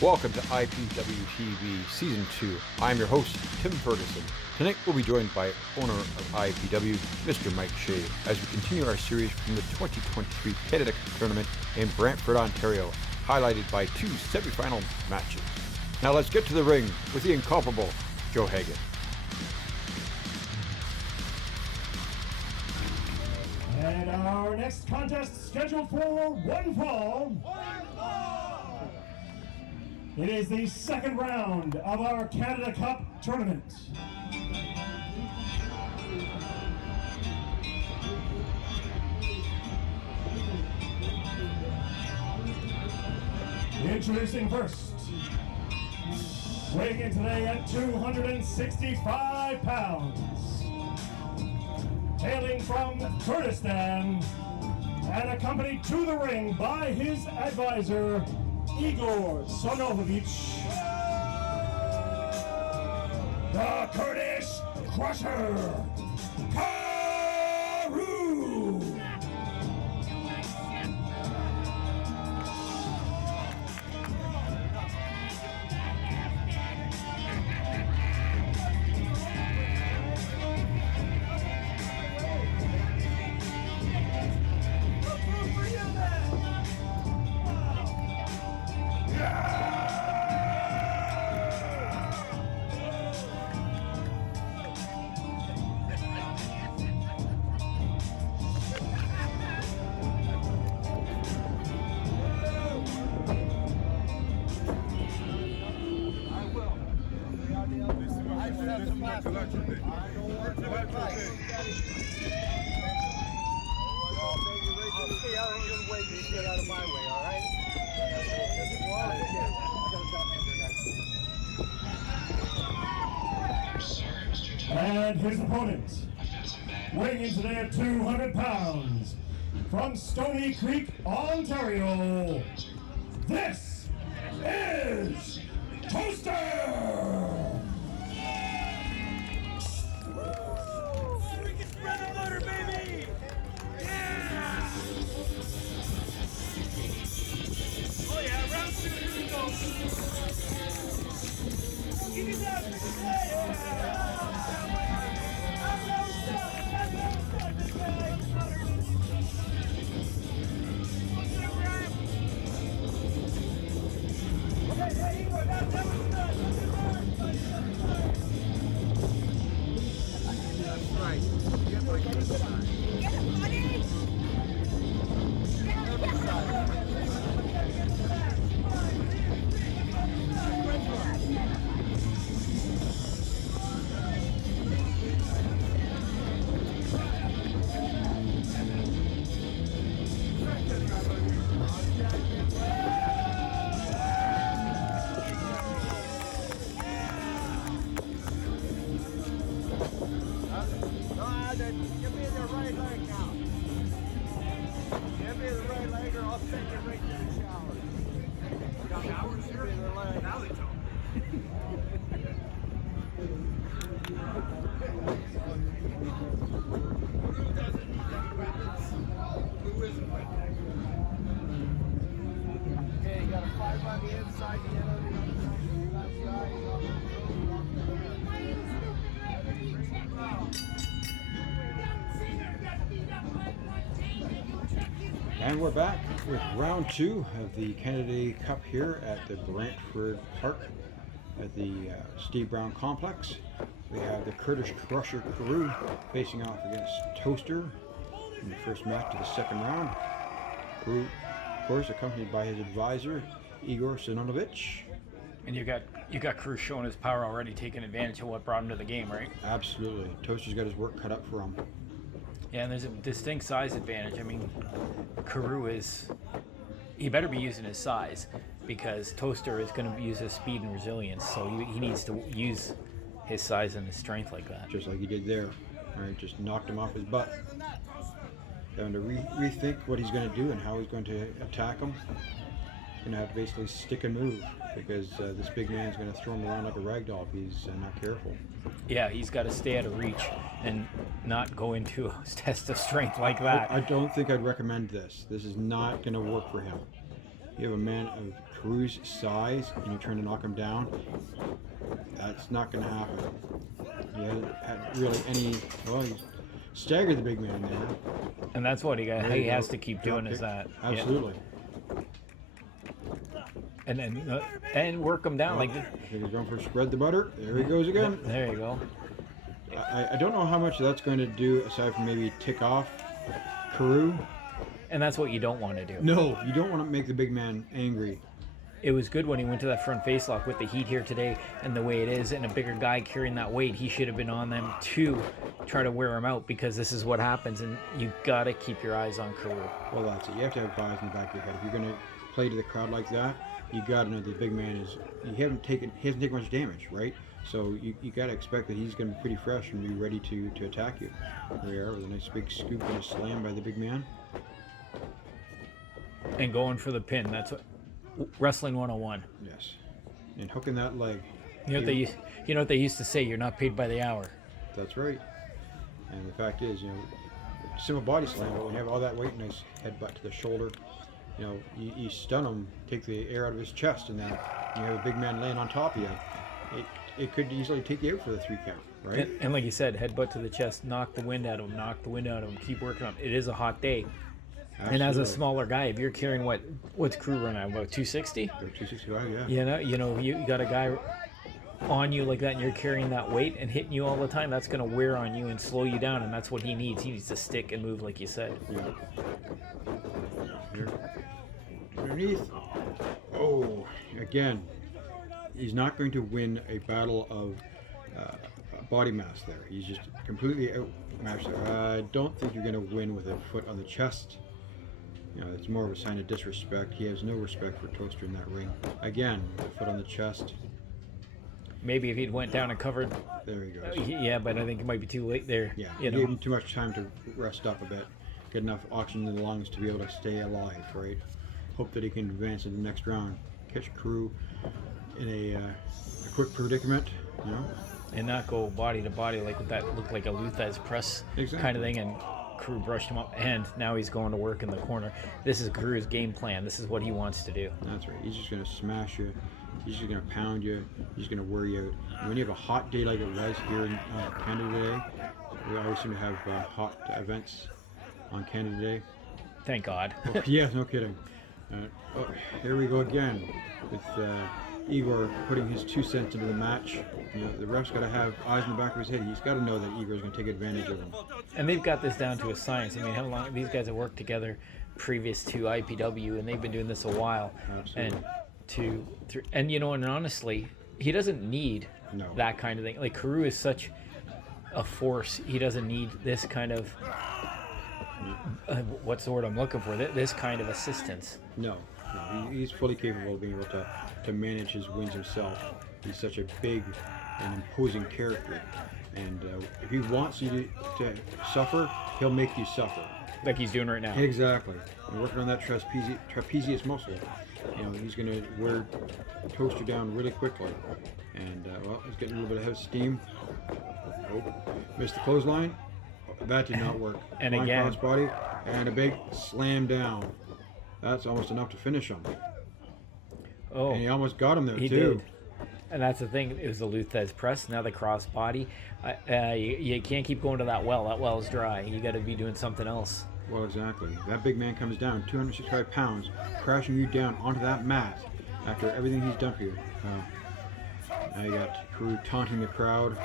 Welcome to Ipwtv Season 2. I'm your host, Tim Ferguson. Tonight we'll be joined by owner of Ipw, Mr. Mike Shea, as we continue our series from the 2023 Canada Cup Tournament in Brantford, Ontario, highlighted by two semi-final matches. Now let's get to the ring with the incomparable Joe Hagan. And our next contest scheduled for one fall. It is the second round of our Canada Cup tournament. Introducing first, weighing in today at 265 pounds, hailing from Kurdistan and accompanied to the ring by his advisor, Igor Sonovich, the Kurdish Crusher, Karou. And his opponent, weighing in today at 200 pounds, from Stony Creek, Ontario, this is Toster! We can spread the motor, baby! Yeah! Oh yeah, round two, here we go. Give it up, And we're back with round two of the Canada Cup here at the Brantford Park at the Steve Brown Complex. We have the Kurdish Crusher Karou facing off against Toster in the first match of the second round. Karou, of course, accompanied by his advisor, Igor Sonovich. And you got Karou showing his power already, taking advantage of what brought him to the game, right? Absolutely. Toster's got his work cut up for him. Yeah, and there's a distinct size advantage. I mean, Karou he better be using his size because Toster is going to use his speed and resilience, so he needs to use his size and his strength like that. Just like he did there. All right, just knocked him off his butt. Having to rethink what he's going to do and how he's going to attack him. He's going to have to basically stick and move because this big man's going to throw him around like a rag doll if he's not careful. Yeah, he's got to stay out of reach and not go into a test of strength like that. I don't think I'd recommend this. This is not going to work for him. you have a man of Karou's size and you're trying to knock him down, that's not going to happen. He hasn't had really any. Well, he's staggered the big man there. And that's what he has to keep doing Drop is kick. that. Absolutely. And then and work him down like. He's going for spread the butter. There he goes again. There you go. I don't know how much that's going to do aside from maybe tick off Karou. And that's what you don't want to do. No, you don't want to make the big man angry. It was good when he went to that front face lock with the heat here today and the way it is, and a bigger guy carrying that weight. He should have been on them to try to wear him out, because this is what happens, and you got to keep your eyes on Karou. Well, that's it. You have to have eyes in the back of your head. If you're going to play to the crowd like that, you got to know the big man is. He hasn't taken much damage, right? So you got to expect that he's going to be pretty fresh and be ready to attack you. There we are with a nice big scoop and a slam by the big man. And going for the pin. That's what wrestling 101. Yes, and hooking that leg. You know what they used to say, you're not paid by the hour. That's right. And the fact is, simple body slam, but when you have all that weight, nice headbutt to the shoulder, you stun him, take the air out of his chest, and then you have a big man laying on top of you. It could easily take you out for the 3 count, right? And like you said, headbutt to the chest, knock the wind out of him, keep working on him. It is a hot day. Absolutely. And as a smaller guy, if you're carrying what's Karou run at, about 260? 265, yeah. You got a guy on you like that, and you're carrying that weight and hitting you all the time. That's going to wear on you and slow you down, and that's what he needs. He needs to stick and move, like you said. Yeah. Here. Underneath. Oh, again, he's not going to win a battle of body mass there. He's just completely outmatched there. I don't think you're going to win with a foot on the chest. It's more of a sign of disrespect. He has no respect for Toster in that ring. Again, the foot on the chest. Maybe if he'd went down and covered. There he goes. Yeah, but I think it might be too late there. Yeah, gave him too much time to rest up a bit. Get enough oxygen in the lungs to be able to stay alive, right? Hope that he can advance in the next round. Catch Karou in a quick predicament, And not go body to body like what that looked like a Luthez press kind of thing, and Karou brushed him up, and now he's going to work in the corner. This is Karou's game plan. This is what he wants to do. That's right. He's just going to smash you. He's just going to pound you. He's going to wear you out. When you have a hot day like it was here in Canada Day, we always seem to have hot events on Canada Day. Thank God. Oh, yeah, no kidding. Here we go again with Igor putting his 2 cents into the match. The ref's got to have eyes in the back of his head. He's got to know that Igor's going to take advantage of him. And they've got this down to a science. I mean, how long these guys have worked together previous to IPW, and they've been doing this a while. Absolutely. And honestly, he doesn't need that kind of thing. Like, Karou is such a force. He doesn't need this kind of what's the word I'm looking for? This kind of assistance. No, he's fully capable of being able to manage his wins himself. He's such a big and imposing character, and if he wants you to suffer, he'll make you suffer. Like he's doing right now. Exactly. And working on that trapezius muscle, he's going to wear Toster down really quickly. And he's getting a little bit of steam. Oh, missed the clothesline. That did not work. And Flying again, crossbody and a big slam down. That's almost enough to finish him. Oh, and he almost got him there he too. Did. And that's the thing. It was the Luthez press. Now the crossbody. You can't keep going to that well. That well is dry. You got to be doing something else. Well, exactly. That big man comes down, 265 pounds, crashing you down onto that mat after everything he's done for you. Now you got Karou taunting the crowd.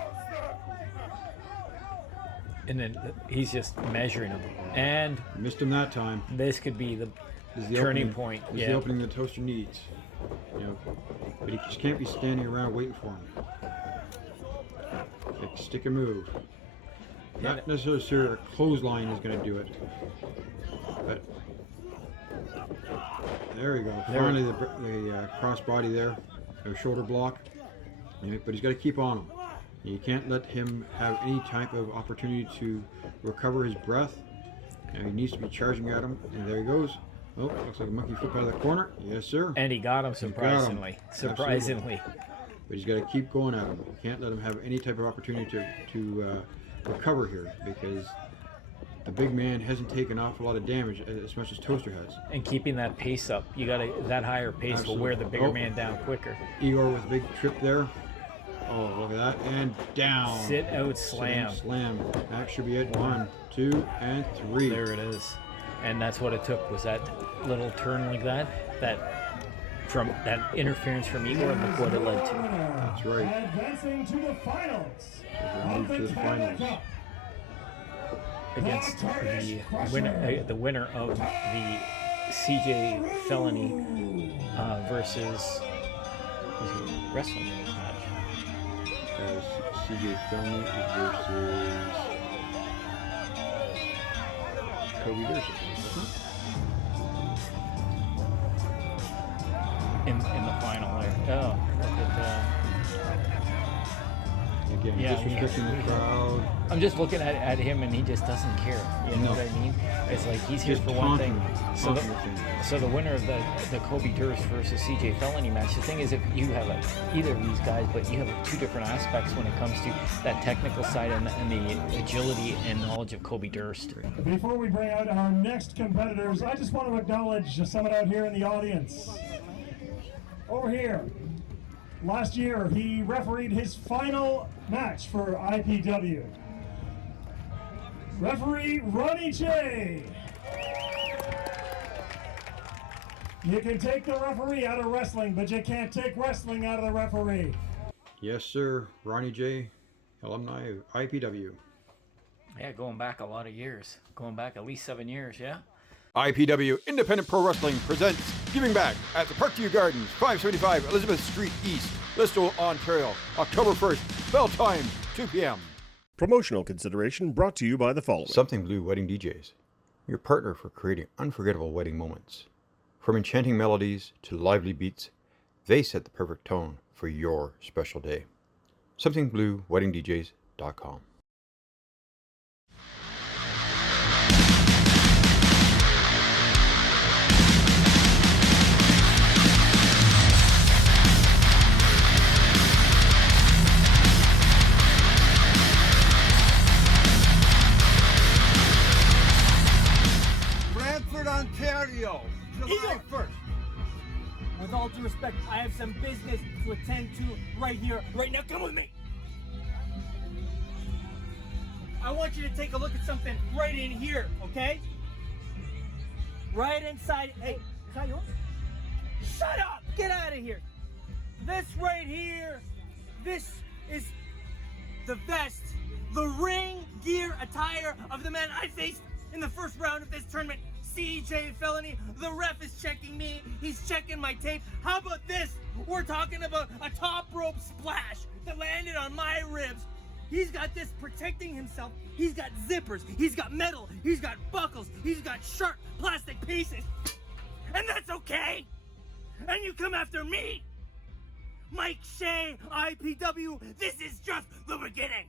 And then he's just measuring him. And missed him that time. This could be the turning opening, point. This is the opening that Toster needs. But he just can't be standing around waiting for him. Like, stick and move. Not necessarily sure a clothesline is going to do it. But there we go. Finally, the crossbody there, a shoulder block. But he's got to keep on him. You can't let him have any type of opportunity to recover his breath. He needs to be charging at him. And there he goes. Oh, looks like a monkey flip out of the corner. Yes, sir. And he got him, surprisingly. Surprisingly. But he's got to keep going at him. You can't let him have any type of opportunity to recover here, because the big man hasn't taken off a lot of damage as much as Toster has. And keeping that pace up, you got that higher pace Absolutely. will wear the bigger man down quicker. Igor with a big trip there. Oh, look at that. And down. Sit out slam. Slam. That should be it. 1, 2, and 3. There it is. And that's what it took, was that little turn like that from that interference from Igor, and look what it led to. That's right. Advancing to the finals We'll of move to the the Canada finals. Cup. Against the winner of the CJ Felony versus wrestling match. CJ Felony versus Durst. In the final there. Oh, look at that. Again, Yeah, disrespecting the crowd. I'm just looking at him, and he just doesn't care. You know No. what I mean? It's like he's here Just for one thing. taunting with him. So the winner of the Kobe Durst versus CJ Felony match. The thing is, if you have either of these guys, but you have two different aspects when it comes to that technical side and the agility and knowledge of Kobe Durst. Before we bring out our next competitors, I just want to acknowledge someone out here in the audience. Over here. Last year, he refereed his final match for IPW. Referee Ronnie J. You can take the referee out of wrestling, but you can't take wrestling out of the referee. Yes, sir. Ronnie J, alumni of IPW. Yeah, going back a lot of years. Going back at least 7 years, yeah? IPW Independent Pro Wrestling presents Giving Back at the Parkview Gardens, 575 Elizabeth Street East, Listowel, Ontario, October 1st, bell time, 2 p.m. Promotional consideration brought to you by the following. Something Blue Wedding DJs, your partner for creating unforgettable wedding moments. From enchanting melodies to lively beats, they set the perfect tone for your special day. SomethingBlueWeddingDJs.com. Brantford, Ontario, July 1st. With all due respect, I have some business to attend to right here, right now. Come with me. I want you to take a look at something right in here, okay? Right inside. Hey, is that yours? Shut up! Get out of here. This right here, this is the vest, the ring gear attire of the man I faced in the first round of this tournament. CJ Felony, the ref is checking me, he's checking my tape. How about this? We're talking about a top rope splash that landed on my ribs. He's got this protecting himself. He's got zippers, he's got metal, he's got buckles, he's got sharp plastic pieces. And that's okay. And you come after me. Mike Shea, IPW, this is just the beginning.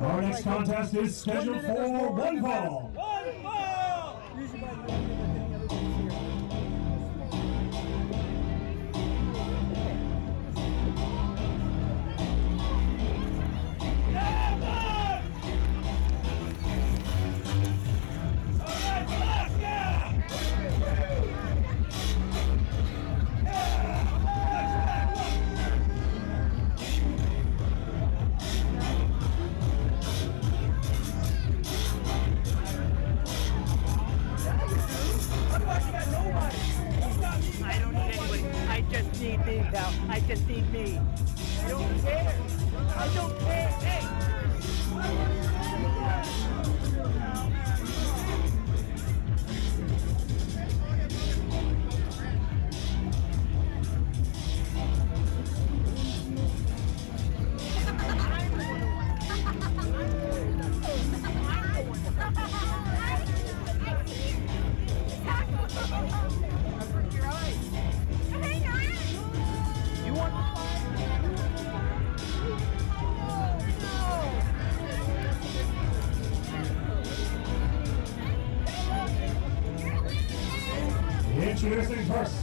Our next contest is scheduled for one fall. I don't need anybody. I just need me, pal. I just need me. I don't care. I don't care. Hey! Introducing first,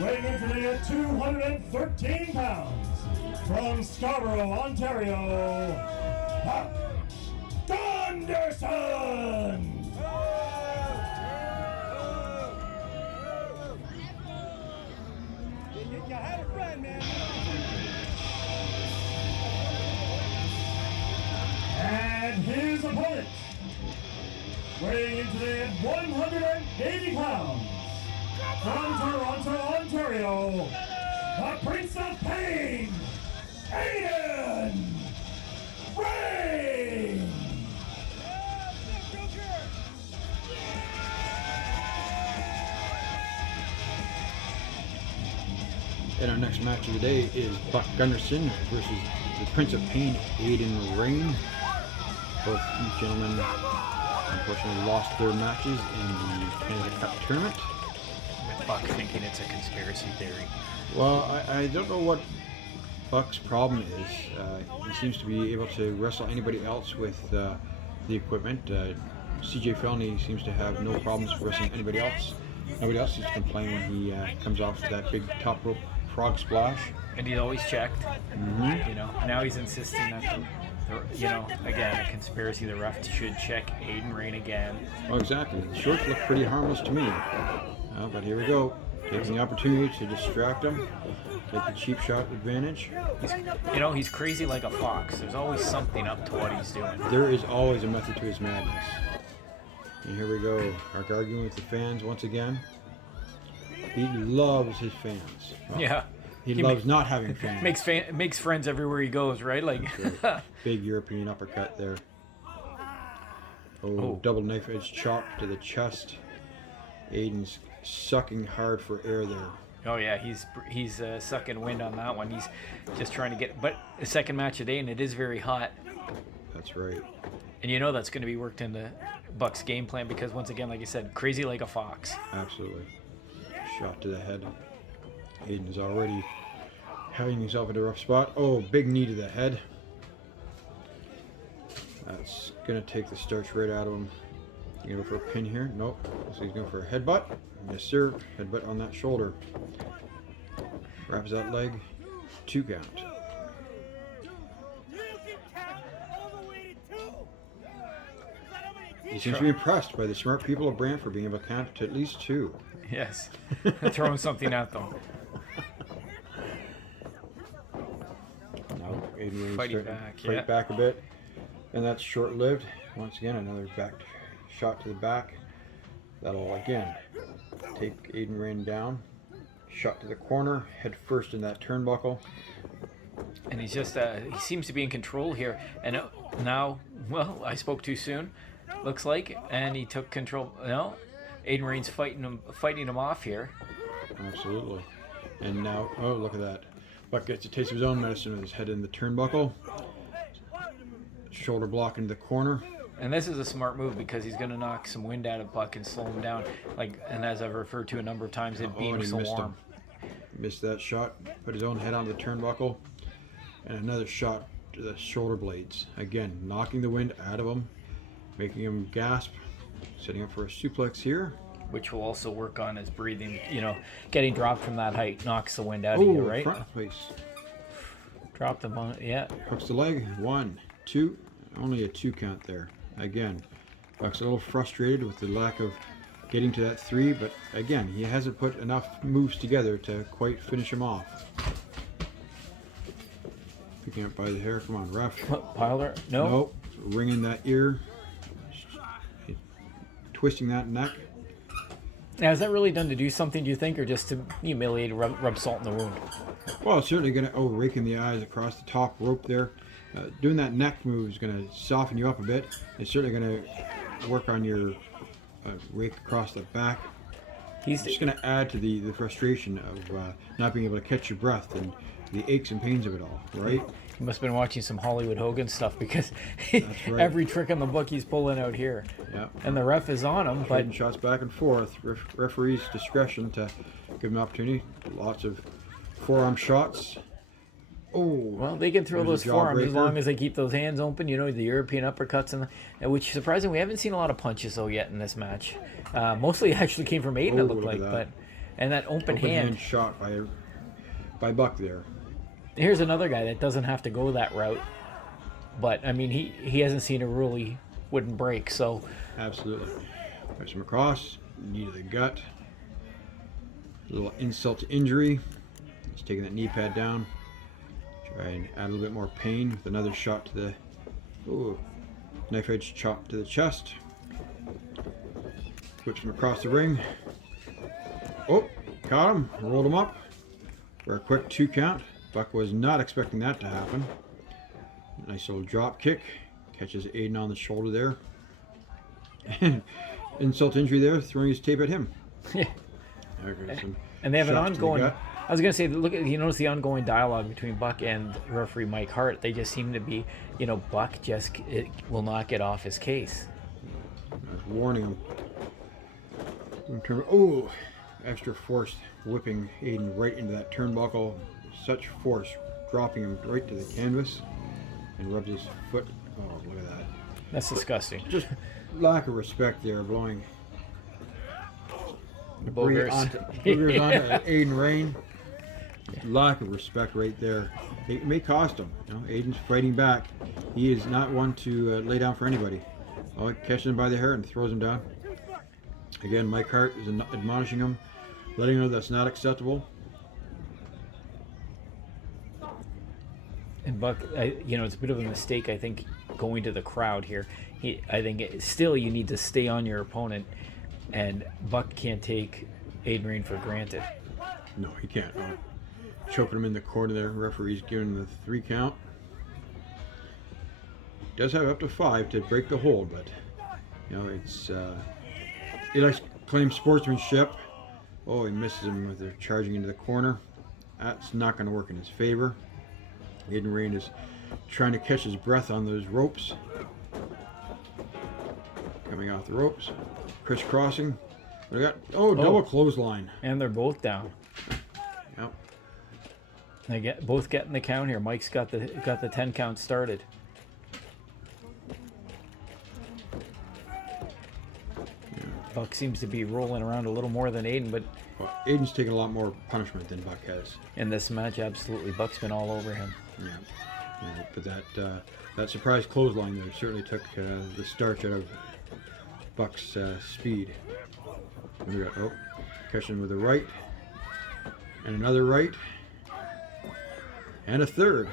weighing in today at 213 pounds, from Scarborough, Ontario, Gunderson. You had a friend, man. And his opponent, weighing in today at 180 pounds, from Toronto, Ontario, the Prince of Pain, Aiden Rayne. And our next match of the day is Buck Gunderson versus the Prince of Pain, Aiden Rayne. Both gentlemen unfortunately lost their matches in the Canada Cup tournament. With Buck thinking it's a conspiracy theory. Well, I don't know what Buck's problem is. He seems to be able to wrestle anybody else with the equipment. CJ Felony seems to have no problems wrestling anybody else. Nobody else seems to complain when he comes off that big top rope frog splash. And he's always checked. Mm-hmm. You know, now he's insisting that you know, again, a conspiracy. The ref should check Aiden Rayne again. Oh, exactly. The shorts look pretty harmless to me. But here we go. Taking the opportunity to distract him. Take the cheap shot advantage. You know, he's crazy like a fox. There's always something up to what he's doing. There is always a method to his madness. And here we go. Our arguing with the fans once again. He loves his fans. Well, Yeah. He loves not having fans. Makes friends everywhere he goes, right? Like Big European uppercut there. Oh, double knife edge chop to the chest. Aiden's sucking hard for air there. Oh yeah, he's sucking wind on that one. He's just trying to get. But the second match of the day, and it is very hot. That's right. And you know that's going to be worked into Buck's game plan because once again, like I said, crazy like a fox. Absolutely. Shot to the head. Aiden's already having himself in a rough spot. Oh, big knee to the head. That's going to take the starch right out of him. You go for a pin here? Nope. So he's going for a headbutt. Yes, sir. Headbutt on that shoulder. Wraps that leg. 2 count. You can count all the way to 2. Is that how many He teams? seems to be impressed by the smart people of Brantford being able to count to at least 2. Yes, throwing something at them. No, Aiden Rayne's Fighting starting to back, fight yeah. back a bit. And that's short-lived. Once again, another back shot to the back. That'll again take Aiden Rayne down. Shot to the corner, head first in that turnbuckle. And he's just, he seems to be in control here. And now, well, I spoke too soon, looks like, and he took control. No, Aiden Rayne's fighting him off here. Absolutely. And now, oh, look at that. Buck gets a taste of his own medicine with his head in the turnbuckle. Shoulder block into the corner. And this is a smart move because he's going to knock some wind out of Buck and slow him down. Like, and as I've referred to a number of times, it being and he so missed warm. Missed that shot. Put his own head onto the turnbuckle. And another shot to the shoulder blades. Again, knocking the wind out of him. Making him gasp. Setting up for a suplex here. Which will also work on his breathing. You know, getting dropped from that height knocks the wind out of you, right? Front place. Drop them on, yeah. Hooks the leg. 1, 2. Only a 2 count there. Again, Buck's a little frustrated with the lack of getting to that 3, but again, he hasn't put enough moves together to quite finish him off. Picking up by the hair. Come on, ref. Piler? No. Nope. Wringing that ear. Twisting that neck. Now, is that really done to do something, do you think, or just to humiliate, rub salt in the wound? Well, it's certainly going to, raking the eyes across the top rope there. Doing that neck move is going to soften you up a bit. It's certainly going to work on your rake across the back. He's just going to add to the frustration of not being able to catch your breath and the aches and pains of it all, right? He must have been watching some Hollywood Hogan stuff because right. every trick in the book he's pulling out here. Yeah. And the ref is on him, but Trading shots back and forth. Referee's discretion to give him an opportunity. Lots of forearm shots. Oh, well, they can throw there's those a forearms as jawbreaker. long as they keep those hands open. You know, the European uppercuts, and which surprisingly we haven't seen a lot of punches though yet in this match. Mostly actually came from Aiden, it looked look at like, that. and that open hand. shot by Buck there. Here's another guy that doesn't have to go that route, but I mean he hasn't seen a really wouldn't break. So Absolutely. Push him across, knee to the gut. A little insult to injury. He's taking that knee pad down. Try and add a little bit more pain with another shot to the knife edge chop to the chest. Push him across the ring. Oh, caught him, rolled him up for a quick 2 count. Buck was not expecting that to happen. Nice little drop kick. Catches Aiden on the shoulder there. And insult injury there, throwing his tape at him. Yeah. And they have an ongoing. I was gonna say, look at, you notice the ongoing dialogue between Buck and referee Mike Hart. They just seem to be, Buck just will not get off his case. I was warning him. Oh, extra force whipping Aiden right into that turnbuckle. Such force, dropping him right to the canvas, and rubs his foot. Oh, look at that. That's disgusting. Just lack of respect there, blowing boogers onto Aiden Rayne. Lack of respect right there. It may cost him. Aiden's fighting back. He is not one to lay down for anybody. Oh, it catches him by the hair and throws him down. Again, Mike Hart is admonishing him, letting him know that's not acceptable. And Buck, it's a bit of a mistake, I think, going to the crowd here. I think still you need to stay on your opponent, and Buck can't take Aiden Rayne for granted. No, he can't. Choking him in the corner there. Referee's giving him the 3 count. Does have up to 5 to break the hold, but it's he likes to claim sportsmanship. Oh, he misses him with the charging into the corner. That's not going to work in his favor. Aiden Rayne is trying to catch his breath on those ropes. Coming off the ropes, crisscrossing. We got double clothesline. And they're both down. Yep. They both getting the count here. Mike's got the 10 count started. Buck seems to be rolling around a little more than Aiden, but Aiden's taking a lot more punishment than Buck has. In this match, absolutely, Buck's been all over him. Yeah. But that surprise clothesline there certainly took the starch out of Buck's speed. And we got catching with a right, and another right, and a third.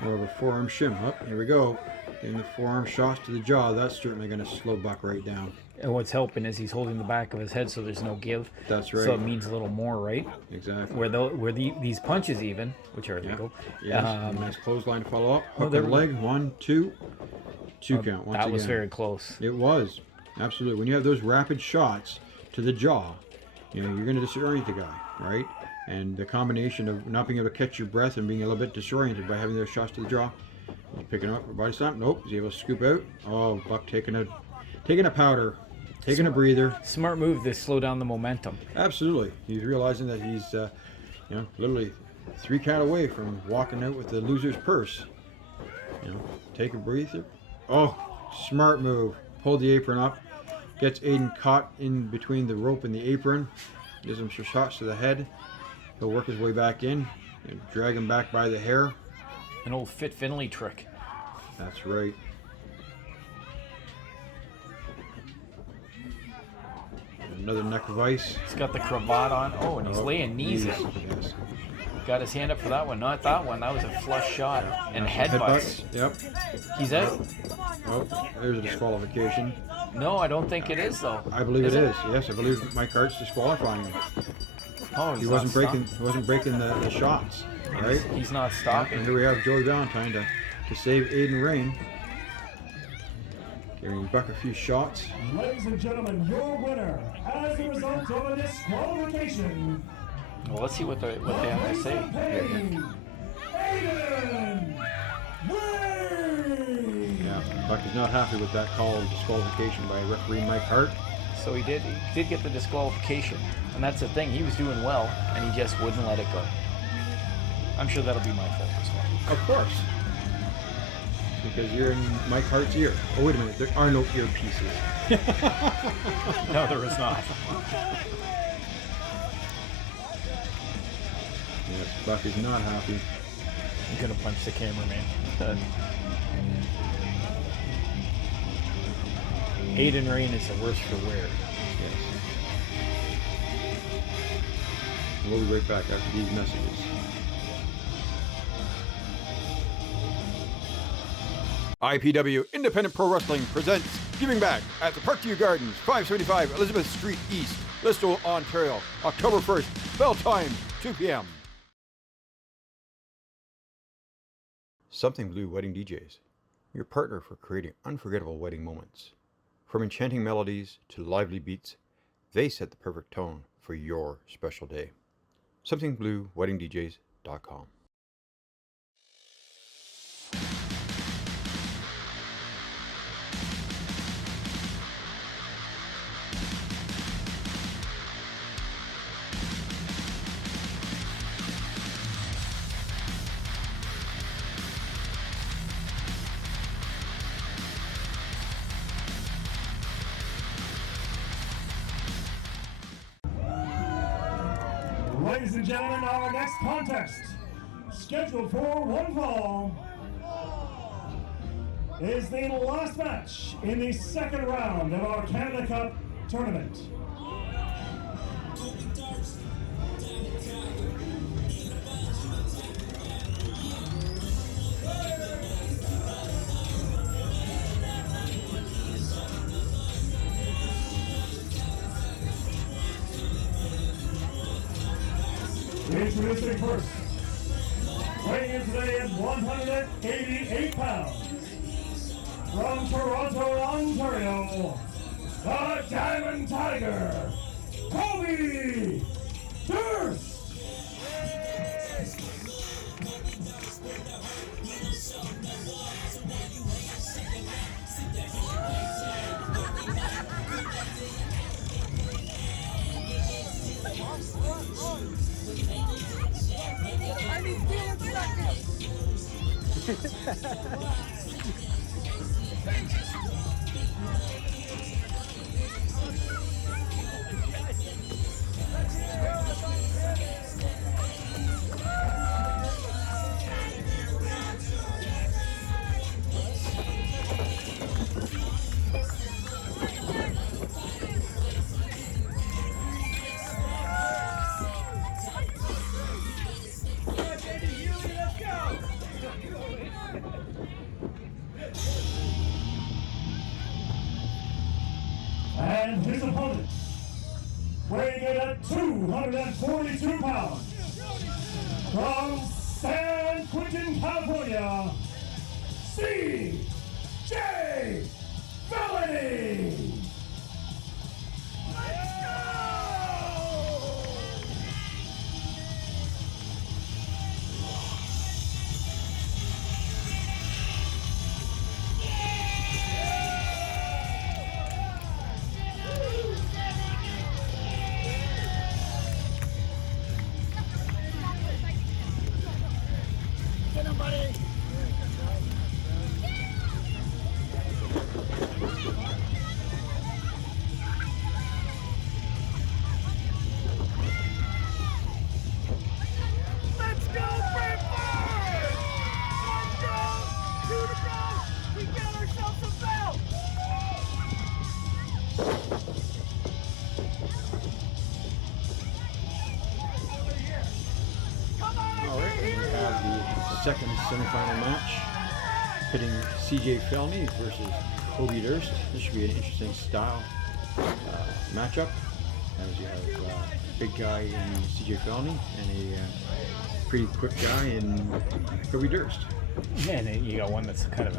More of a forearm shim. Here we go. Getting the forearm shots to the jaw. That's certainly going to slow Buck right down. And what's helping is he's holding the back of his head, so there's no give. That's right. So it means a little more, right? Exactly. Where these punches even, which are illegal. Yes. Nice clothesline to follow up. Hook the leg. 1, 2. 2 count. Once that was again. very close. It was. Absolutely. When you have those rapid shots to the jaw, you're going to disorient the guy, right? And the combination of not being able to catch your breath and being a little bit disoriented by having those shots to the jaw. He's picking up a body slam. Nope. He's able to scoop out. Oh, Buck taking a powder. Taking a breather. Smart move to slow down the momentum. Absolutely. He's realizing that he's, literally 3 count away from walking out with the loser's purse. Take a breather. Oh, smart move. Pulled the apron up. Gets Aiden caught in between the rope and the apron. Gives him some shots to the head. He'll work his way back in and drag him back by the hair. An old Fit Finley trick. That's right. Another neck vice. He's got the cravat on. Oh, and he's laying knees in. Yes. Got his hand up for that one. Not that one. That was a flush shot. And headbutts. Yep. He's out. Oh, there's a disqualification. No, I don't think it is, though. I believe it is. Yes, I believe Mike Hart's disqualifying him. Oh, He wasn't breaking the shots. Right? He's not stopping. And here we have Joey Valentyne to save Aiden Rayne. Giving Buck a few shots. Ladies and gentlemen, your winner as a result of a disqualification. Well, let's see what they have to say. Aiden Rayne. Yeah, Buck is not happy with that call of disqualification by referee Mike Hart. So he did get the disqualification, and that's the thing. He was doing well, and he just wouldn't let it go. I'm sure that'll be my fault as well. Of course. Because you're in Mike Hart's ear. Oh, wait a minute. There are no earpieces. No, there is not. Yes, Buck is not happy. I'm gonna punch the cameraman. Aiden Rayne is the worst for wear. Yes. And we'll be right back after these messages. IPW Independent Pro Wrestling presents Giving Back at the Parkview Gardens, 575 Elizabeth Street East, Listowel, Ontario, October 1st, bell time, 2 p.m. Something Blue Wedding DJs, your partner for creating unforgettable wedding moments. From enchanting melodies to lively beats, they set the perfect tone for your special day. SomethingBlueWeddingDJs.com. Ladies and gentlemen, our next contest, scheduled for one fall, is the last match in the second round of our Canada Cup tournament. Introducing first, weighing in today at 188 pounds, from Toronto, Ontario, the Diamond Tiger, Kobe Durst. And his opponent, weighing in at 242 pounds, from San Quentin, California, C.J. Felony. Second semifinal match, pitting CJ Felony versus Kobe Durst. This should be an interesting style matchup, as you have a big guy in CJ Felony and a pretty quick guy in Kobe Durst. And then you got one that's kind of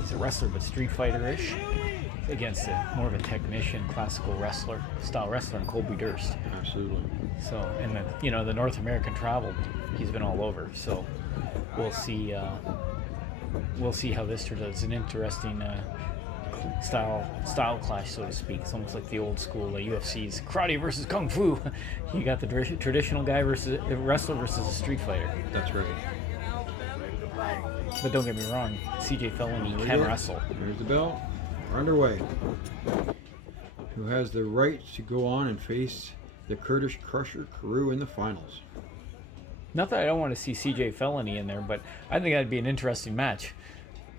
he's a wrestler but Street Fighter-ish against more of a technician, classical wrestler, style wrestler, in Kobe Durst. Absolutely. So, and the North American travel, he's been all over. So we'll see how this turns out. It's an interesting style clash, so to speak. It's almost like the old school UFC's karate versus kung fu. You got the traditional guy versus a wrestler versus a street fighter. That's right. But don't get me wrong, CJ Felony can wrestle. There's the bell. We're underway. Who has the right to go on and face the Kurdish Crusher Karou in the finals? Not that I don't want to see CJ Felony in there, but I think that'd be an interesting match.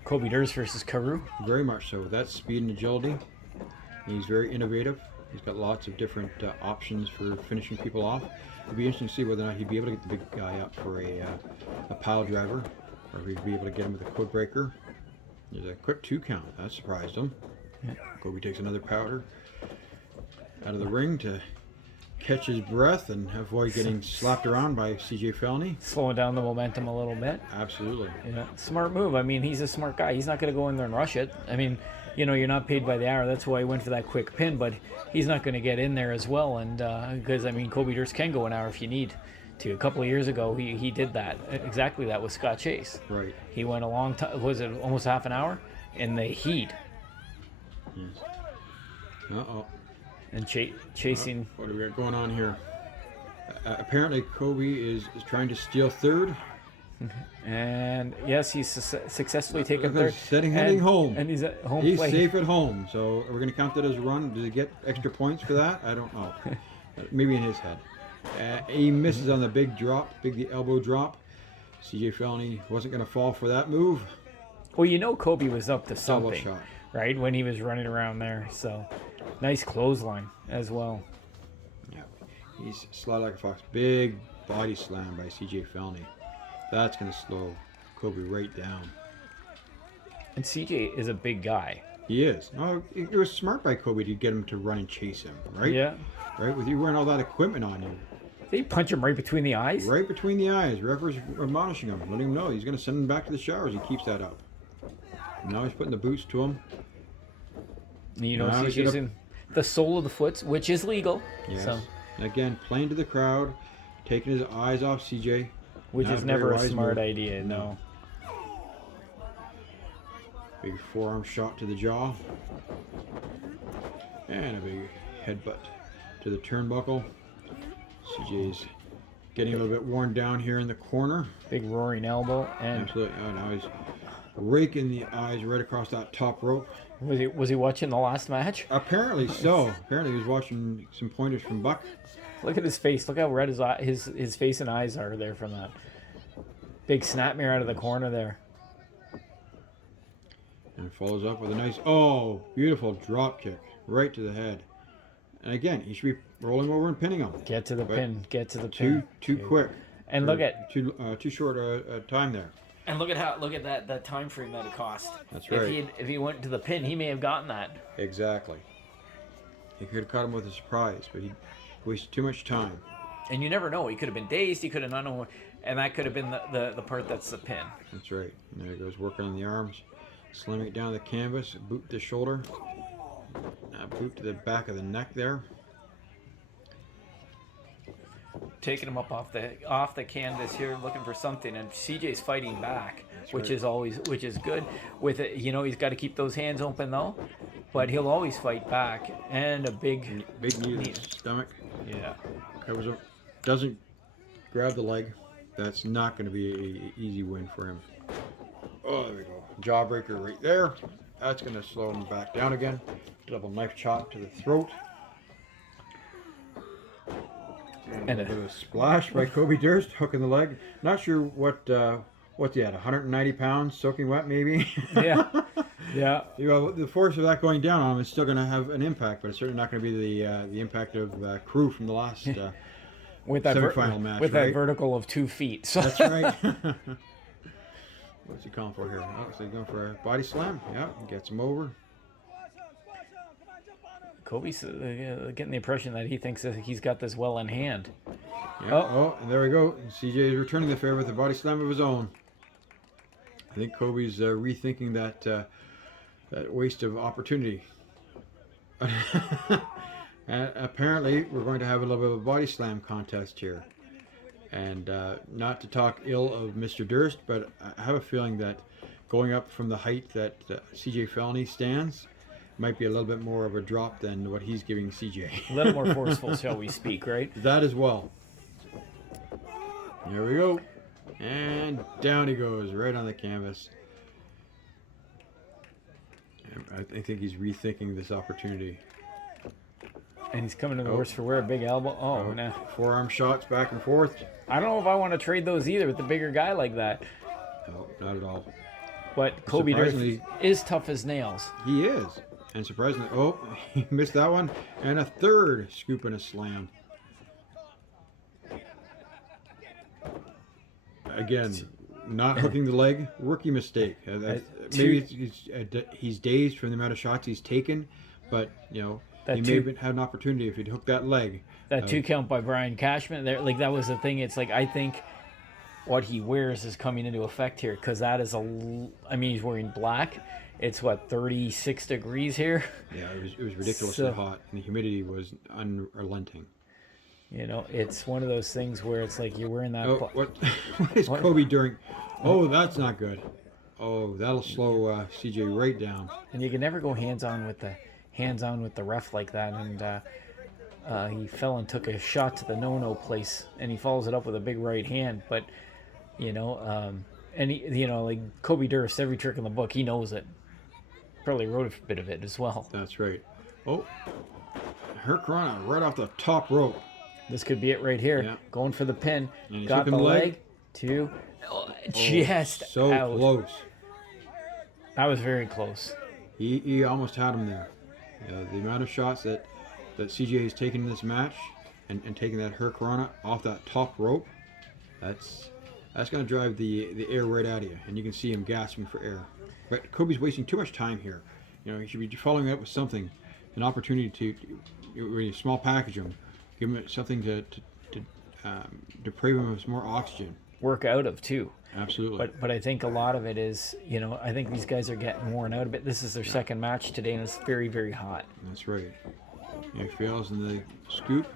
Kobe Durst versus Karou. Very much so. That's speed and agility. He's very innovative. He's got lots of different options for finishing people off. It'd be interesting to see whether or not he'd be able to get the big guy up for a pile driver, or if he'd be able to get him with a code breaker. There's a quick 2 count. That surprised him. Yeah. Kobe takes another powder out of the ring to catch his breath and avoid getting slapped around by CJ Felony. Slowing down the momentum a little bit. Absolutely. Yeah, smart move. I mean, he's a smart guy. He's not going to go in there and rush it. I mean, you know, you're not paid by the hour. That's why he went for that quick pin, but he's not going to get in there as well. And because, I mean, Kobe Durst can go an hour if you need to. A couple of years ago, he did that. Exactly that with Scott Chase. Right. He went a long time. Was it almost half an hour? In the heat. Yes. Uh-oh. And chasing. What do we got going on here? Apparently, Kobe is trying to steal third. And yes, he's successfully taken third. Heading home. And he's at home He's plate. safe at home. So are we going to count that as a run? Does he get extra points for that? I don't know. Maybe in his head. He misses on the big drop, the elbow drop. CJ Felony wasn't going to fall for that move. Well, you know Kobe was up to Double something, shot. right? When he was running around there. So, nice clothesline as well. Yeah. He's slide like a fox. Big body slam by CJ Felony. That's going to slow Kobe right down. And CJ is a big guy. He is. No, it was smart by Kobe to get him to run and chase him, right? Yeah. Right, with you wearing all that equipment on you. They punch him right between the eyes. Right between the eyes. Referee's admonishing him, letting him know he's going to send him back to the showers. He keeps that up. Now he's putting the boots to him. You know, Now he's he's using the sole of the foot, which is legal. Yes. So, And again, playing to the crowd, taking his eyes off CJ. which Not is a very never a wise smart move. idea. No. Big forearm shot to the jaw. And a big headbutt to the turnbuckle. CJ's getting a little bit worn down here in the corner. Big roaring elbow. And Absolutely. Oh, now he's raking the eyes right across that top rope. was he watching the last match? Apparently so. Apparently he was watching some pointers from Buck. Look at his face. Look how red his face and eyes are there from that. Big snapmare out of the corner there. And follows up with a nice, oh, beautiful drop kick right to the head. And again, he should be rolling over and pinning him. Get to the But pin. Get to the pin. Too quick. And look at too short a time there. and look at that time frame that it cost. That's right. If he went to the pin, he may have gotten that. Exactly. He could have caught him with a surprise, but he wasted too much time. And you never know. He could have been dazed. He could have not known, and that could have been the part that's the pin. That's right. And there he goes, working on the arms, slamming it down the canvas, boot to the shoulder, boot to the back of the neck there. Taking him up off the canvas here, looking for something, and CJ's fighting back, which right. is good. With it, you know, he's got to keep those hands open though, but he'll always fight back. And a big Knee to the stomach. yeah. Covers him. Doesn't grab the leg. That's not going to be an easy win for him. Oh, there we go. Jawbreaker right there. That's going to slow him back down again. Double knife chop to the throat. And a bit of a splash by Kobe Durst, hooking the leg. Not sure what's he at, 190 pounds, soaking wet maybe? Yeah. Yeah. You know, the force of that going down on him is still going to have an impact, but it's certainly not going to be the impact of Karou from the last With that semifinal match, with right? that vertical of 2 feet. So That's right. What's he calling for here? Oh, so he's going for a body slam. Yeah, gets him over. Kobe's getting the impression that he thinks that he's got this well in hand. Yeah. Oh, and there we go. CJ is returning the favor with a body slam of his own. I think Kobe's rethinking that waste of opportunity. And apparently, we're going to have a little bit of a body slam contest here. And not to talk ill of Mr. Durst, but I have a feeling that going up from the height that CJ Felony stands might be a little bit more of a drop than what he's giving CJ. A little more forceful, shall we speak, right? That as well. There we go. And down he goes, right on the canvas. And I think he's rethinking this opportunity. And he's coming to the worst for wear, a big elbow. Oh, no. Forearm shots back and forth. I don't know if I want to trade those either with the bigger guy like that. No, not at all. But Kobe Durst Surprisingly- is tough as nails. He is. And surprisingly, oh, he missed that one. And a third scoop and a slam. Again, not hooking the leg, rookie mistake. Maybe he's dazed from the amount of shots he's taken, but you know he may have had an opportunity if he'd hooked that leg. That 2 count by Brian Cashman, there, like that was the thing. It's like I think what he wears is coming into effect here because that is I mean, he's wearing black. It's what 36 degrees here. Yeah, it was ridiculously hot, and the humidity was unrelenting. You know, it's one of those things where it's like you're wearing that. Oh, what is Kobe doing? Oh, that's not good. Oh, that'll slow CJ right down. And you can never go hands on with the ref like that. And he fell and took a shot to the no-no place, and he follows it up with a big right hand. But you know, and he, you know, like Kobe Durst, every trick in the book, he knows it. Probably wrote a bit of it as well. That's right. Oh, Hurricane right off the top rope. This could be it right here. Yeah. Going for the pin. And Got the leg. 2. Oh, just so out. close. That was very close. He almost had him there. The amount of shots that CJ has taken in this match and taking that Hurricane off that top rope, that's going to drive the air right out of you, and you can see him gasping for air. But Kobe's wasting too much time here. You know, he should be following up with something, an opportunity to really small package him, give him something to deprive him of some more oxygen. Work out of too. Absolutely. But I think a lot of it is, you know, I think these guys are getting worn out a bit. This is their second match today, and it's very, very hot. That's right. He fails in the scoop.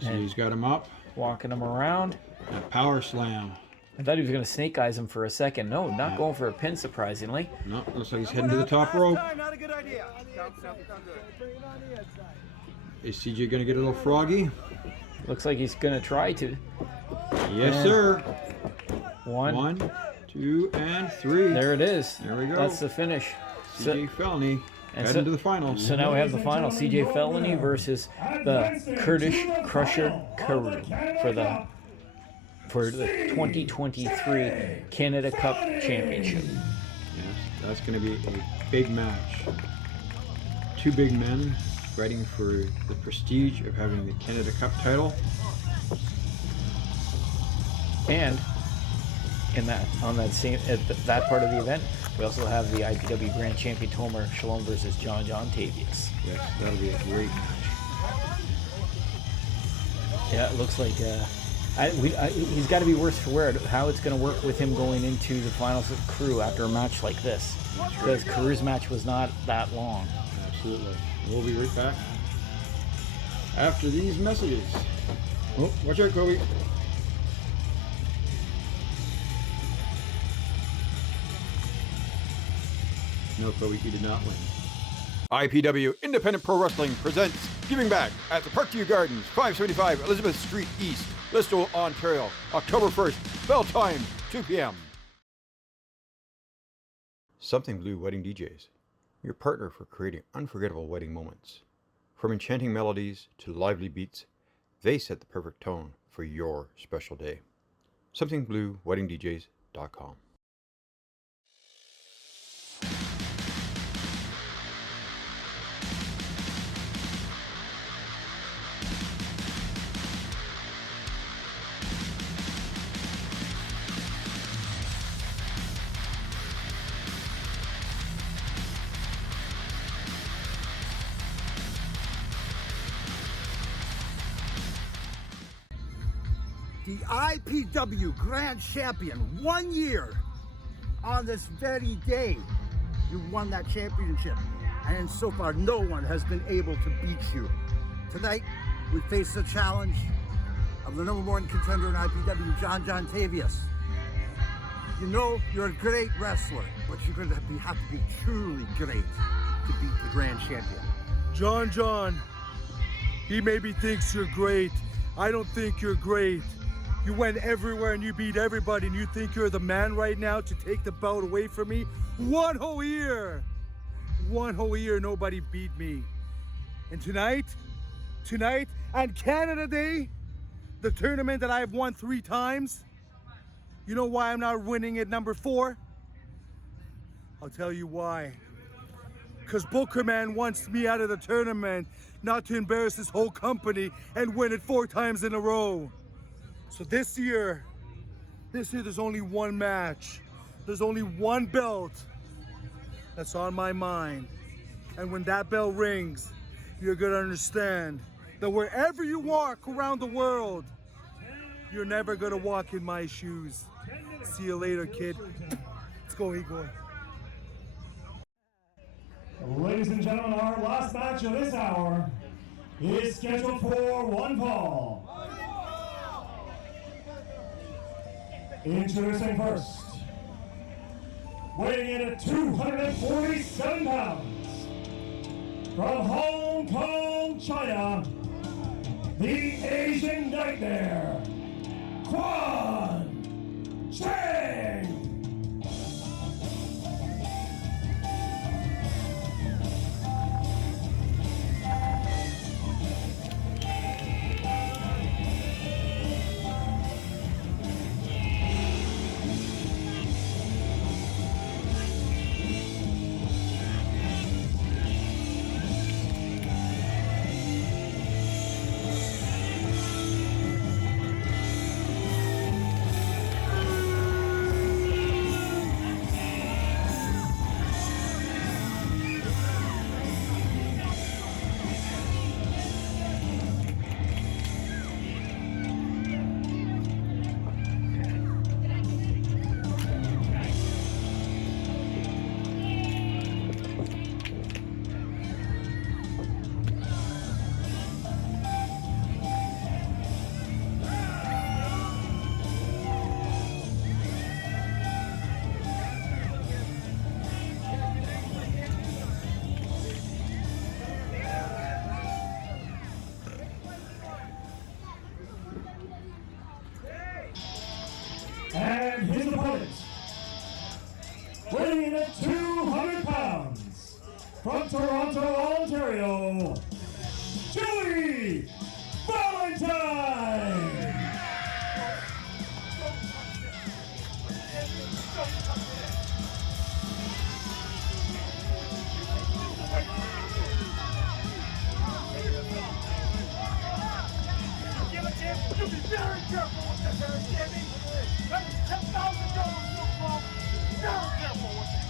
So he's got him up. Walking him around. A power slam. I thought he was going to snake eyes him for a second. No, not going for a pin, surprisingly. No, looks like he's heading to the top rope. Not a good idea. Is CJ going to get a little froggy? Looks like he's going to try to. Yes, And sir. 1, 2, and 3. There it is. There we go. That's the finish. CJ Felony heading to the finals. So now we have the final: CJ Felony versus the Kurdish Crusher Karou for the 2023 Canada Cup Championship. Yes, that's going to be a big match. 2 big men fighting for the prestige of having the Canada Cup title. And in that that part of the event, we also have the IPW Grand Champion Tomer Shalom versus John Tavius. Yes, that'll be a great match. Yeah, it looks like he's got to be worse for wear. How it's going to work with him going into the finals of Karou after a match like this, because Karou's match was not that long. Absolutely. We'll be right back after these messages. Oh, watch out, Kobe. No, Kobe, he did not win. IPW Independent Pro Wrestling presents Giving Back at the Parkview Gardens, 575 Elizabeth Street East, Listowel, Ontario, October 1st, bell time, 2 p.m. Something Blue Wedding DJs, your partner for creating unforgettable wedding moments. From enchanting melodies to lively beats, they set the perfect tone for your special day. SomethingBlueWeddingDJs.com. The IPW Grand Champion, 1 year on this very day, you won that championship. And so far, no one has been able to beat you. Tonight, we face the challenge of the #1 contender in IPW, John Tavius. You know you're a great wrestler, but you're going to have to be truly great to beat the Grand Champion. John, he maybe thinks you're great. I don't think you're great. You went everywhere and you beat everybody, and you think you're the man right now to take the belt away from me? 1 whole year! 1 whole year, nobody beat me. And tonight, on Canada Day, the tournament that I've won 3 times, You know why I'm not winning at number 4? I'll tell you why. Because Booker Man wants me out of the tournament not to embarrass his whole company and win it 4 times in a row. So this year there's only one match. There's only one belt that's on my mind. And when that bell rings, you're gonna understand that wherever you walk around the world, you're never gonna walk in my shoes. See you later, kid. Let's go, Igor. Ladies and gentlemen, our last match of this hour is scheduled for one fall. Introducing first, weighing in at 247 pounds, from Hong Kong, China, the Asian Nightmare, Kwan, Chang. And his opponent, weighing in at 200 pounds, from Toronto, Ontario, Valentyne. You be very careful with this, understand me? That's $10,000 football. Very careful with it.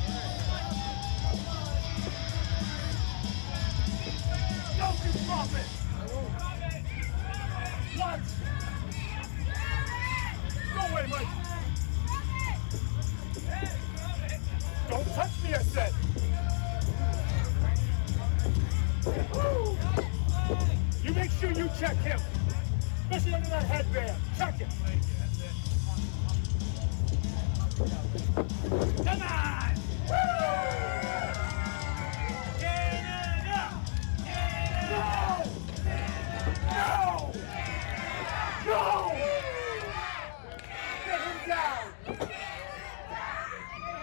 Don't you drop it. What? Go away, Mike. Don't touch me, I said. You make sure you check him. Especially under that headband. Check it. Come on! Woo! Canada! No! No! No! Get him down!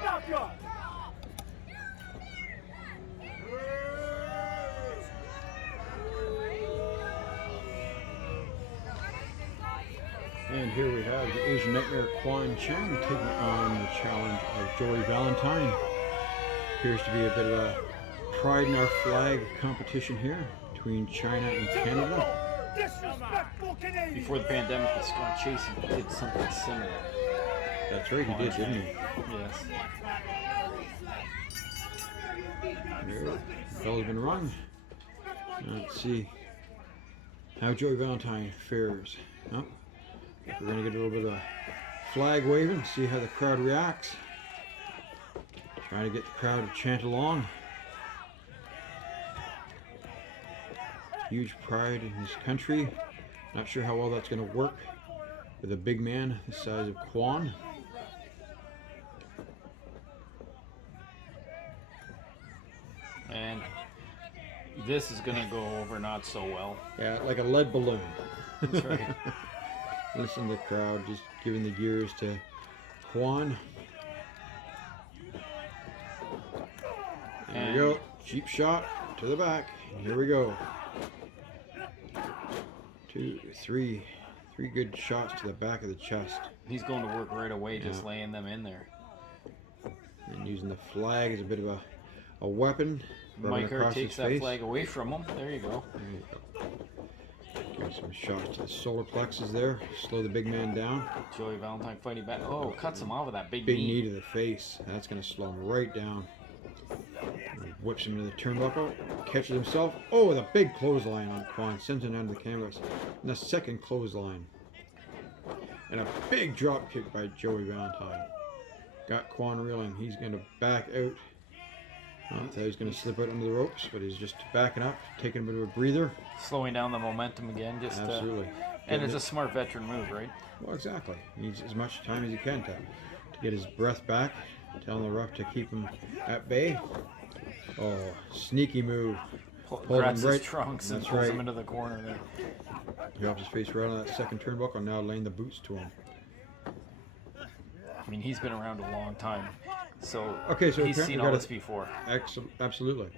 Knock up! And here we have the Asian Nightmare Kwan Chang taking on the challenge of Joey Valentyne. Appears to be a bit of a pride in our flag competition here between China and Canada. Before the pandemic, the Scar Chasing did something similar. That's right, he did, didn't he? Yes. There, the bell's been rung. Let's see how Joey Valentyne fares. Oh, we're going to get a little bit of flag waving, see how the crowd reacts. Trying to get the crowd to chant along. Huge pride in his country. Not sure how well that's going to work with a big man the size of Kwan. And this is going to go over not so well. Yeah, like a lead balloon. That's right. Listen to the crowd just giving the gears to Kwan. There we go. Cheap shot to the back. Here we go. 2, 3, 3 good shots to the back of the chest. He's going to work right away, just laying them in there. And using the flag as a bit of a weapon. Mike Hart takes that flag away from him. There you go. There you go. Give some shots to the solar plexus there. Slow the big man down. Joey Valentyne fighting back. Oh, cuts him off with that big knee to the face. That's going to slow him right down. Whips him into the turnbuckle. Catches himself. Oh, with a big clothesline on Kwan. Sends him down to the canvas. And the second clothesline. And a big drop kick by Joey Valentyne. Got Kwan reeling. He's going to back out. I thought he was going to slip out under the ropes, but he's just backing up, taking a bit of a breather. Slowing down the momentum again. Just absolutely. And it's a smart veteran move, right? Well, exactly. He needs as much time as he can to get his breath back. Telling the ref to keep him at bay. Oh, sneaky move. Grabs his trunks and pulls him into the corner there. Drops his face right on that second turnbuckle, now laying the boots to him. I mean, he's been around a long time, so, so he's seen all this before. Absolutely.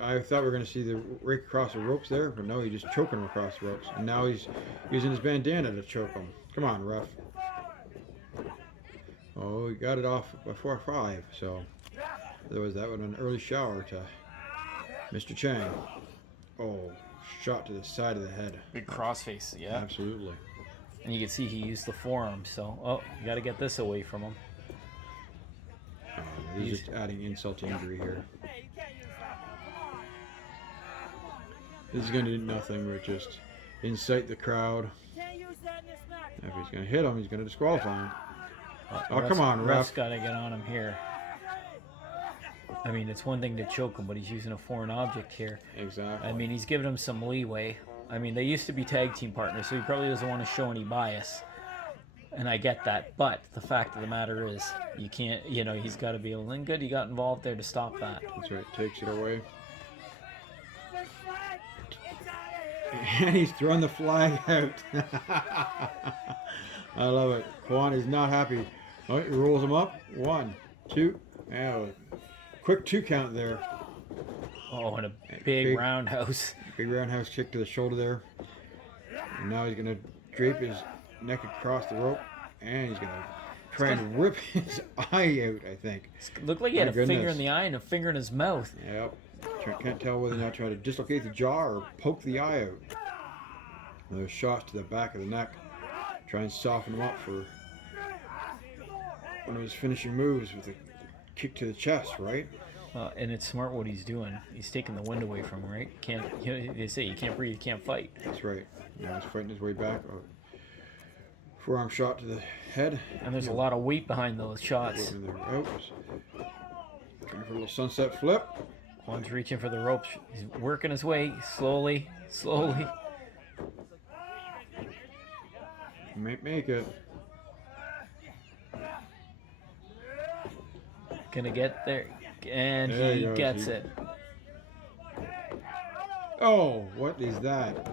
I thought we were going to see the rake across the ropes there, but no, he just choking him across the ropes. And now he's using his bandana to choke him. Come on, ref. Oh, he got it off before 5, so otherwise that would have been an early shower to Mr. Chang. Oh, shot to the side of the head. Big crossface, yeah. Absolutely. And you can see he used the forearm, so, you got to get this away from him. He's just adding insult to injury here. This is going to do nothing but just incite the crowd. If he's going to hit him, he's going to disqualify him. Oh, come on, ref. Ref's got to get on him here. I mean, it's one thing to choke him, but he's using a foreign object here. Exactly. I mean, he's giving him some leeway. I mean, they used to be tag team partners, so he probably doesn't want to show any bias. And I get that, but the fact of the matter is, you can't, he's got to be able, and good, he got involved there to stop that. That's right, takes it away. And he's throwing the flag out. I love it. Kwan is not happy. Oh, he rolls him up. 1, 2. Yeah, quick 2 count there. Oh, and a big roundhouse. Big roundhouse kick to the shoulder there. And now he's going to drape his neck across the rope. And he's going to try and rip his eye out, I think. Looked like he had a finger in the eye and a finger in his mouth. Yep. Can't tell whether or not trying to dislocate the jaw or poke the eye out. Another shot to the back of the neck. Try and soften him up for one of his finishing moves with a kick to the chest, right? And it's smart what he's doing. He's taking the wind away from him, right? They say you can't breathe, you can't fight. That's right. Now he's fighting his way back. Forearm shot to the head. And there's a lot of weight behind those shots. Trying for a little sunset flip. Kwan's reaching for the ropes. He's working his way slowly. Might make it. Gonna get there. And he gets it. Oh, what is that?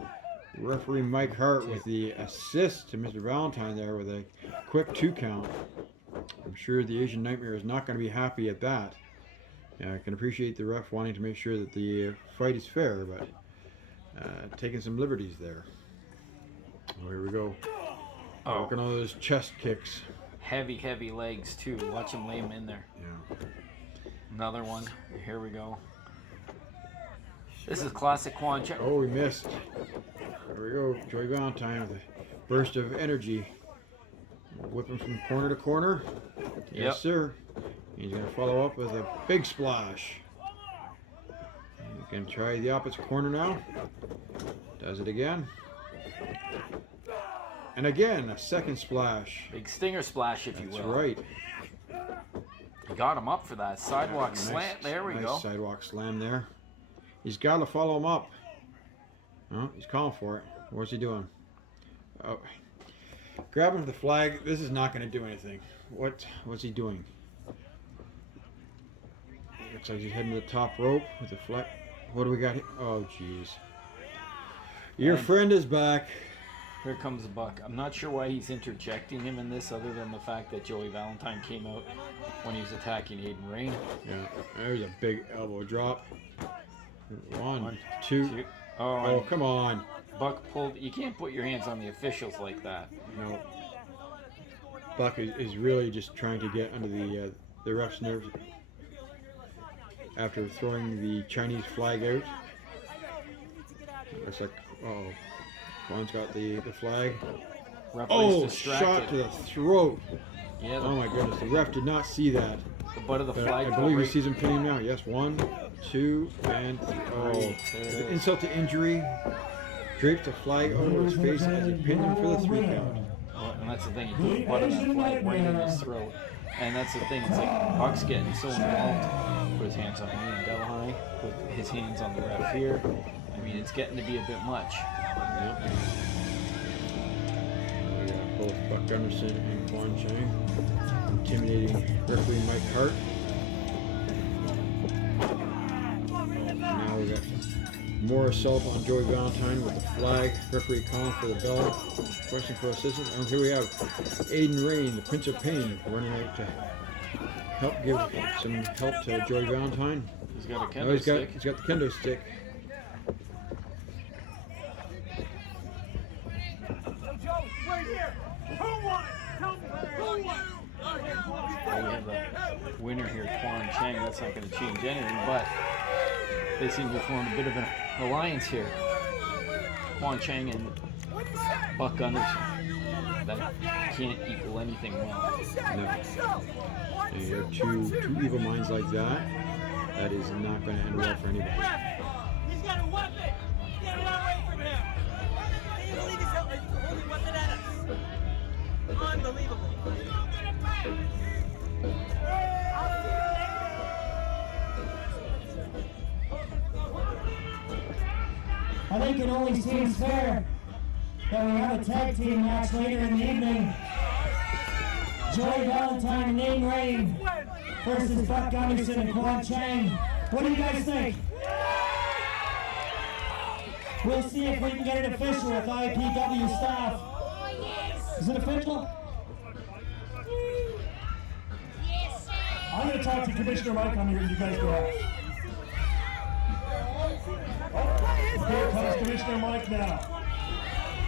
Referee Mike Hart with the assist to Mr. Valentyne there with a quick 2 count. I'm sure the Asian Nightmare is not going to be happy at that. Yeah, I can appreciate the ref wanting to make sure that the fight is fair, but taking some liberties there. Oh, here we go. Oh. Working on those chest kicks. Heavy legs too. Watch him lay him in there. Yeah. Another one. Here we go. This is classic Kwan. Oh, we missed. There we go. Joey Valentyne with a burst of energy. Whipping from corner to corner. Yes, sir. He's going to follow up with a big splash. You can try the opposite corner now. Does it again. And again, a second splash. Big stinger splash, if you will. That's right. Got him up for that sidewalk slam. There we go. Sidewalk slam there. He's got to follow him up. Oh, he's calling for it. What's he doing? Oh, grabbing the flag. This is not going to do anything. What's he doing? Looks like he's heading to the top rope with the flag. What do we got here? Oh, jeez. Your friend is back. Here comes the buck. I'm not sure why he's interjecting him in this, other than the fact that Joey Valentyne came out when he was attacking Aiden Rayne. Yeah, there's a big elbow drop. One, two. Oh, come on. Buck pulled. You can't put your hands on the officials like that. No. Buck is really just trying to get under the ref's nerves after throwing the Chinese flag out. Looks like, oh, Kwan's got the flag. Referee's shot to the throat. Yeah. Oh my goodness, the ref did not see that. The butt of the But flag. I believe he sees him pinning him now. Yes, 1, 2, and insult to injury. Drapes the flag over his face as he pinned him for the 3 count. And that's the thing, he put the butt of that flag right in his throat. And that's the thing, it's like Buck's getting so involved. Put his hands on me and Valentyne, put his hands on the ref here. I mean, it's getting to be a bit much. Yep. We got both Buck Gunderson and Kwan Chang intimidating referee Mike Hart. Now we got more assault on Joey Valentyne with the flag. Referee calling for the bell. Question for assistance. And here we have Aiden Rayne, the Prince of Pain, running out to give some help to Joey Valentyne. He's got a kendo stick. He's got the kendo stick. We have the winner here, Kwan Chang. That's not going to change anything, but they seem to form a bit of an alliance here. Kwan Chang and Buck Gunderson. That can't equal anything well. No. And you have two evil minds like that. That is not going to end well for anybody. He's got a weapon! Get it away from him! Can you believe he's holding a weapon at us? Unbelievable. I think it only seems fair that we have a tag team match later in the evening. Joey Valentyne and Aiden Rayne versus Buck Gunderson and Kwan Chang. What do you guys think? We'll see if we can get it official with IPW staff. Is it official? I'm going to talk to Commissioner Mike on here and you guys go out. Here comes Commissioner Mike now.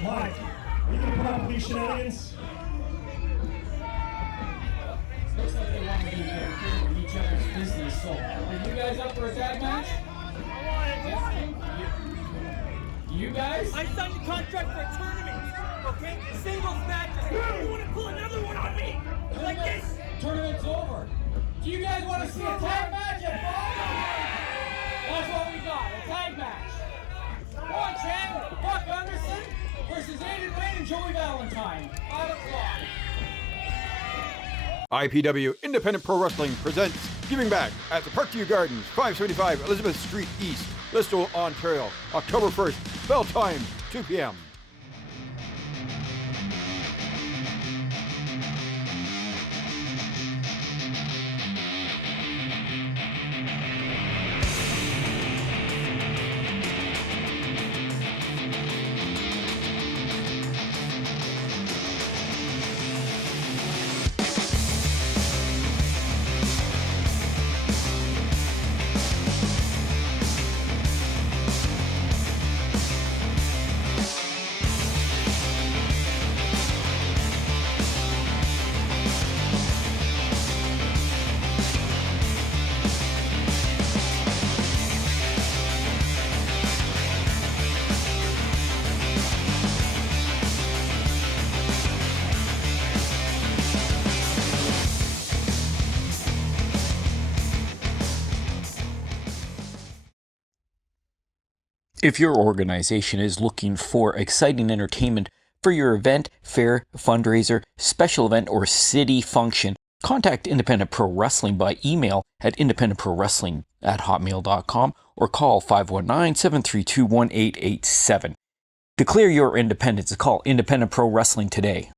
Mike, are you going to put up these shenanigans? Looks like they want to be interfering with each other's business, so are you guys up for a tag match? You guys? I signed a contract for a tournament, okay? Singles matches. You want to pull another one on me? Like this? Tournament's over. Do you guys want to see a tag match at 5? That's what we got, a tag match. Kwan Chang, Buck Gunderson versus Aiden Rayne and Joey Valentyne. 5 o'clock. IPW Independent Pro Wrestling presents Giving Back at the Parkview Gardens, 575 Elizabeth Street East, Bristol, Ontario, October 1st, bell time, 2 p.m. If your organization is looking for exciting entertainment for your event, fair, fundraiser, special event, or city function, contact Independent Pro Wrestling by email at independentprowrestling@hotmail.com or call 519-732-1887. Declare your independence. Call Independent Pro Wrestling today.